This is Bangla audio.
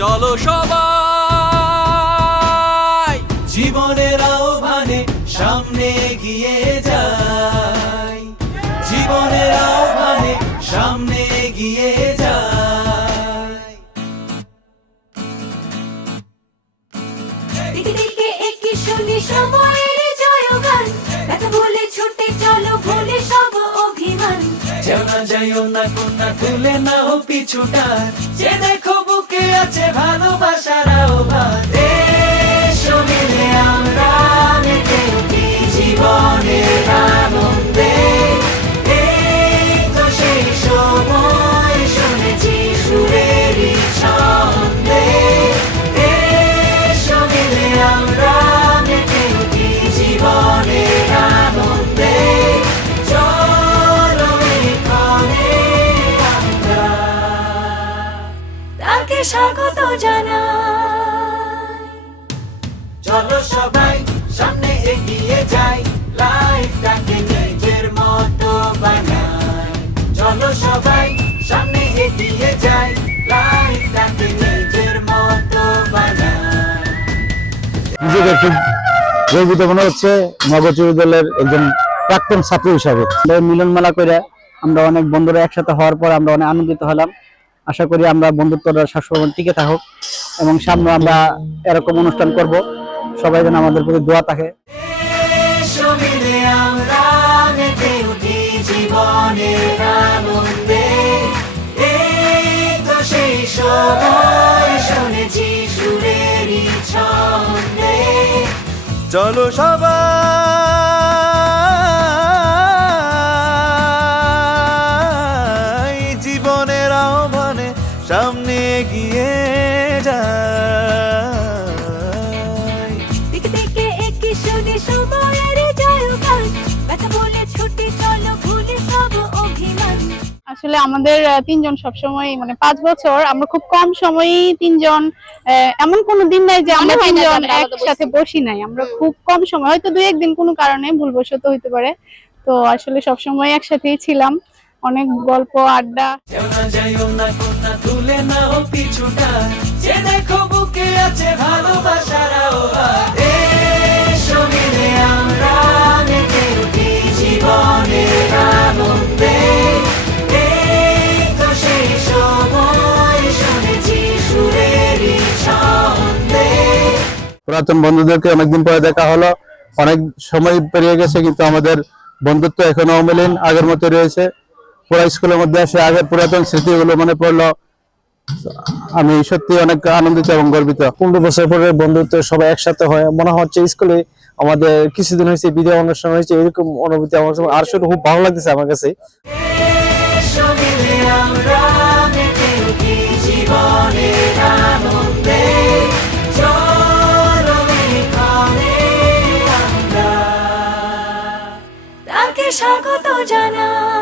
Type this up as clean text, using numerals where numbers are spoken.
চলো সবাই জীবনের আহ্বানে সামনে এগিয়ে যাই, জীবনের আহ্বানে সামনে এগিয়ে যাই। দিকে দিকে এগিয়ে শুনি সময়ের জয়গান, ব্যথা ভুলে ছুটে চলো ভুলে সব অভিমান। যেও না যাইও না কন্যা ভুলে না ও পিছুটা, যে দেখো বুকে আছে ভালোবাসার আহ্বান। এসো মিলে আমরা মেতে উঠি জীবনের আনন্দে, এই তো সেই সময় শুনেছি সুরেরই ছন্দে। এসো মিলে আমরা মেতে উঠি জীবনের আনন্দে, চলো এখানে আমরা তাকে স্বাগত জানাই। চলো সবাই সামনে এগিয়ে যাই, লাইফটাকে নিজের মতো বানাই। চলো সবাই সামনে এগিয়ে যাই, লাইফটাকে নিজের মতো বানাই। নিজেকে খুব গর্বিত মনে হচ্ছে নগর উচ্চ বিদ্যালয়ের একজন প্রাক্তন ছাত্র হিসাবে। মিলন মেলা করে আমরা অনেক বন্ধুরা একসাথে হওয়ার পর আমরা অনেক আনন্দিত হলাম। আশা করি আমরা বন্ধুত্বটা সবসময় টিকে থাকুক এবং সামনে আমরা এরকম অনুষ্ঠান করব। সবাই যেন আমাদের প্রতি দোয়া থাকে। এসো মিলে আমরা মেতে উঠি জীবনের আনন্দে, এই তো সেই সময় শুনেছি সুরেরই ছন্দে। চলো সবাই জীবনের আহ্বানে সামনে এগিয়ে যাই। দিকে দিকে এগিয়ে শুনি সময়ের জয়গান, ব্যথা ভুলে ছুটে চলো ভুলে সব অভিমান। আসলে আমাদের তিনজন সবসময় মানে 5 বছর আমরা খুব কম সময়ই তিনজন, এমন কোনো দিন নাই যে আমরা তিনজন একসাথে বসি নাই। আমরা খুব কম সময়, হয়তো 2-1 দিন কোনো কারণে ভুলবশত হইতে পারে, তো আসলে সবসময় একসাথেই ছিলাম। অনেক গল্প আড্ডা। যেও না যাইও না কন্যা ভুলে না ও পিছুটা, যে দেখো বুকে আছে ভালোবাসার আহ্বান। এসো মিলে আমরা মেতে উঠি জীবনের আনন্দে, এই তো সেই সময় শুনেছি সুরেরই ছন্দে। পুরাতন বন্ধুদেরকে অনেকদিন পরে দেখা হলো, অনেক সময় পেরিয়ে গেছে কিন্তু আমাদের বন্ধুত্ব এখনো অমলিন আগের মতো রয়েছে। পুরা স্কুলের মধ্যে এসে আগের পুরাতন স্মৃতিগুলো মনে পড়লো। আমি সত্যি অনেক আনন্দিত এবং গর্বিত। 15 বছর পরে বন্ধুত্ব সবাই একসাথে হয়, মনে হচ্ছে স্কুলে আমাদের কিছুদিন হয়েছে বিদায় অনুষ্ঠান হয়েছে, এরকম অনুভূতি আমার আর শুধু খুব ভালো লাগতেছে আমার কাছে। এসো মিলে আমরা মেতে উঠি জীবনের আনন্দে, চলো এখানে আমরা তাকে স্বাগত জানাই।